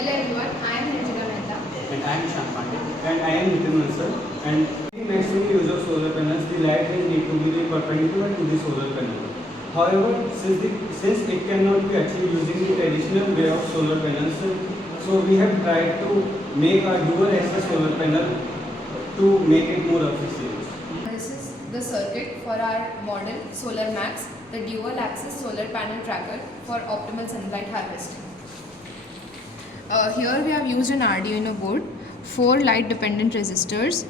Hello everyone, I am Ranjana Mehta. And I am Ishan Pandey. And I am Nitin Mansal. And in the maximum use of solar panels, the light rays need to be perpendicular to the solar panel. However, since it cannot be achieved using the traditional way of solar panels, so we have tried to make a dual axis solar panel to make it more efficient. This is the circuit for our model Solar Max, the dual axis solar panel tracker for optimal sunlight harvesting. Here we have used an Arduino board, 4 light dependent resistors,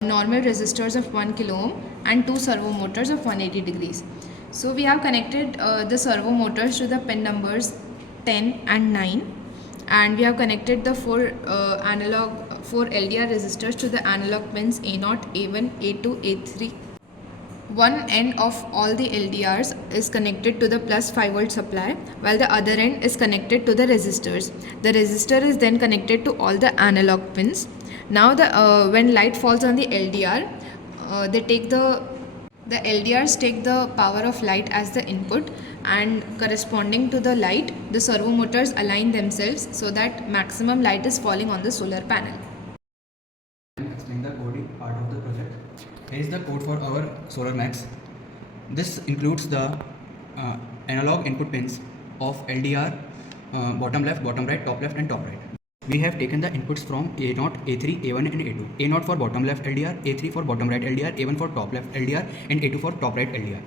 normal resistors of 1 kilo ohm and 2 servo motors of 180 degrees. So we have connected the servo motors to the pin numbers 10 and 9, and we have connected the 4 LDR resistors to the analog pins A0, A1, A2, A3. One end of all the LDRs is connected to the plus 5 volt supply, while the other end is connected to the resistors. The resistor is then connected to all the analog pins. Now when light falls on the LDR, the LDRs take the power of light as the input, and corresponding to the light, the servo motors align themselves so that maximum light is falling on the solar panel. Explain the coding part of the project. Here is the code for our Solar Max. This includes the analog input pins of LDR, bottom left, bottom right, top left and top right. We have taken the inputs from A0, A3, A1 and A2. A0 for bottom left LDR, A3 for bottom right LDR, A1 for top left LDR and A2 for top right LDR.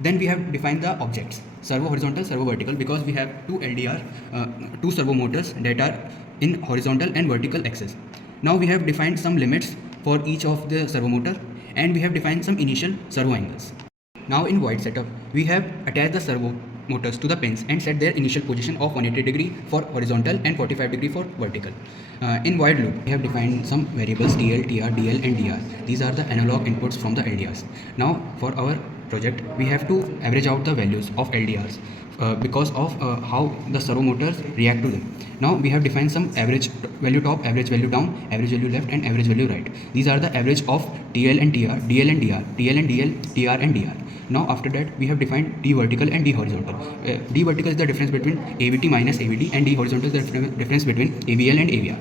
Then we have defined the objects, servo horizontal, servo vertical, because we have two LDR, two servo motors that are in horizontal and vertical axis. Now we have defined some limits for each of the servo motor, and we have defined some initial servo angles. Now in void setup, we have attached the servo motors to the pins and set their initial position of 180 degree for horizontal and 45 degree for vertical. In void loop, we have defined some variables TL, TR, DL and DR. These are the analog inputs from the LDRs. Now for our project, we have to average out the values of LDRs because of how the servo motors react to them. Now we have defined some average value top, average value down, average value left and average value right. These are the average of TL and TR, DL and DR, TL and DL, TR and DR. Now after that we have defined D vertical and D horizontal. D vertical is the difference between AVT minus AVD, and D horizontal is the difference between AVL and AVR.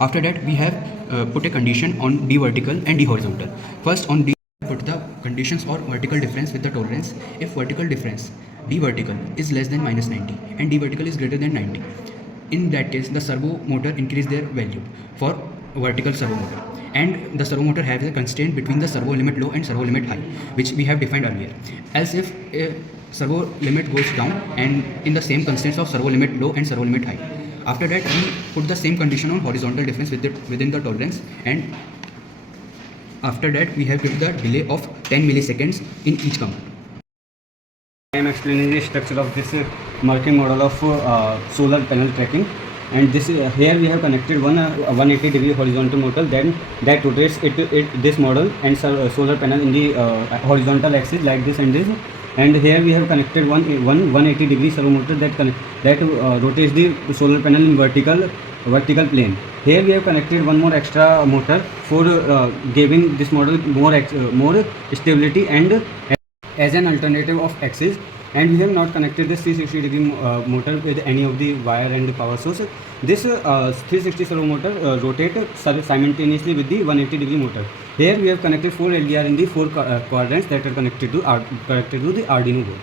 After that we have put a condition on D vertical and D horizontal. First on D, put the conditions or vertical difference with the tolerance. If vertical difference D vertical is less than minus 90 and D vertical is greater than 90, in that case the servo motor increase their value for vertical servo motor, and the servo motor has a constraint between the servo limit low and servo limit high, which we have defined earlier. Else if a servo limit goes down and in the same constraints of servo limit low and servo limit high, after that we put the same condition on horizontal difference within the tolerance, and after that we have given the delay of 10 milliseconds in each command. I am explaining the structure of this working model of solar panel tracking, and this here we have connected one 180 degree horizontal motor, then that rotates this model and solar panel in the horizontal axis like this and this, and here we have connected one 180 degree servo motor that rotates the solar panel in vertical plane. Here we have connected one more extra motor for giving this model more stability and as an alternative of axis, and we have not connected this 360 degree motor with any of the wire and the power source. This 360 servo motor rotate simultaneously with the 180 degree motor. Here we have connected 4 LDR in the 4 quadrants that are connected to the Arduino board.